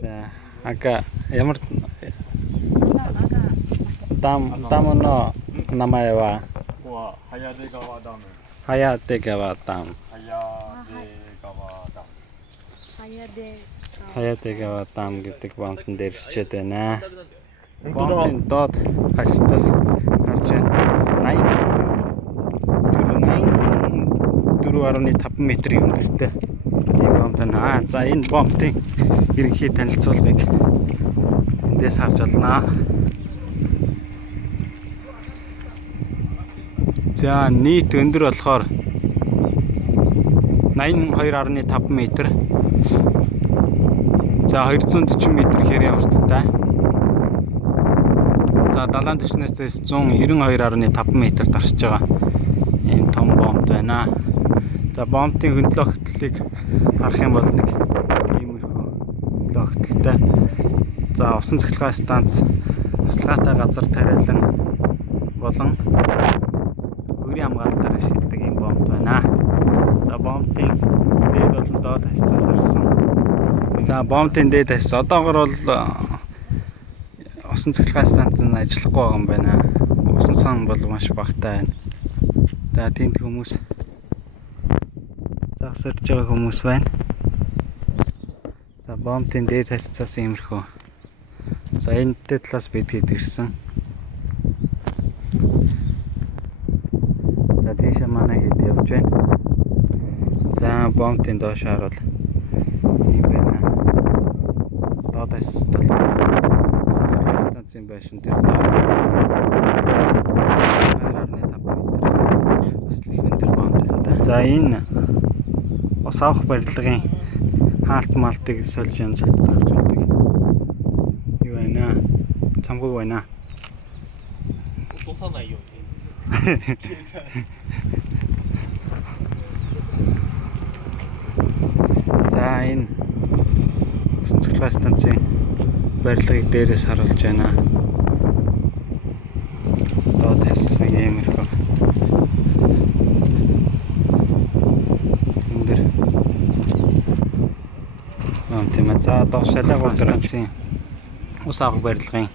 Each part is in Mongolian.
За ака ямар дам но намай ва ここは早出川ダム。 Hayategawa Dam. Hayategawa Dam гэдэг бомтон дээр ирчээд байна. Бомтын доод хашцаас харж байна. 84.5 метрийн өндөртэй. Тийм бомтон. За энэ бомтын ерөнхий танилцуулгыг эндээс харж байна. За нийт өндөр болохоор 82.5 м. За 240 м хэрэг урттай. За далайн түвшнээс 192.5 м таршиж байгаа. Ийм том бомт байна. За бомтын хөндлөх хөтлөлийг харах юм бол нэг иймэрхүү хөндлөх хөтөлтэй. За усан цахилгаан станц, туслахаатай газар тариалан болон өрийн хамгаалтаар ашигладаг юм бомт байна. За бомтын дээд болон доод хасцаас харсан. За бомтын дээд хас одоогор бол усан цахилгаан станцнд ажиллахгүй байгаа юм байна. Усан сан бол маш багатай байна. За тэнд хүмүүс загсарж байгаа хүмүүс байна. За бомтын дээд хасцаас иймэрхүү. За энэтэй талаас бидгээд ирсэн. За тийш манай хэд явж байна. За бомтын доош харуул юм байна. Доод хас тал. Станцын байшин дээр доо. 2.5 м. Бас их өндөр бомт байна. За энэ ус авах барилгын хаалт малтыг сольж янз авч явдаг. Юу байна? Цамгүй байна. 落とさないように。 За энэ усан цахилгаан станцын барилгыг дээрээс харуулж байна. Доод хас нэг иймэрхүү. Өндөр. Тийм ээ. За доош шалгуур станцын ус авах барилгын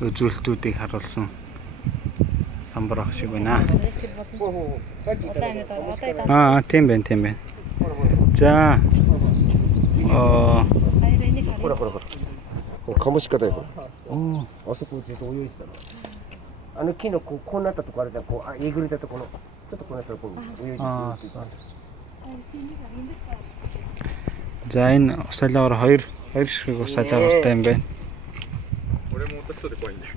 үзүүлэлтүүдийг харуулсан самбар ах шиг байна. Тийм байна, тийм байна. За ほらほらほら。これカモシカだよ。あそこで泳いでたの。あの木のこうなったとこあるじゃん。こうえぐれたところ。ちょっとこうなったらこう泳いでた。 За энэ ус салгуур хоёр шиг ус салгууртай юм байна. 俺も落としそうで怖いんだよ。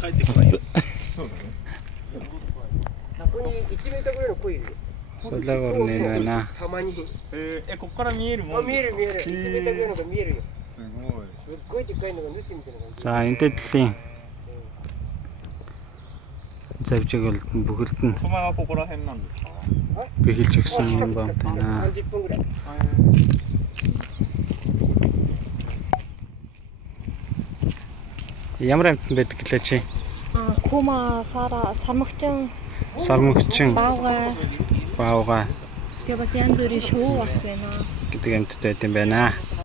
帰ってこない。そうだね。ここに1メーターぐらいの鯉いるよ。 Салгуур нэр байна. たまに。ここから見えるもん。見える見える。1メーターぐらいのが見えるよ。すごい。すっごいでっかいのが主みたいな感じ。 За энэ дэдлийн завжиг бол бүгд нь そのままここら辺なんですか。 бэхэлж өгсөн юм бомт байна. 30分ぐらい。 Ямар амт байдаг гэлээ чи? Кума, сара, сармагчин, Сармөгчин, баавгай. баавгай Тэгээ бас янз бүрийн шувуу бас байна. гэдэг амттай байт юм байна.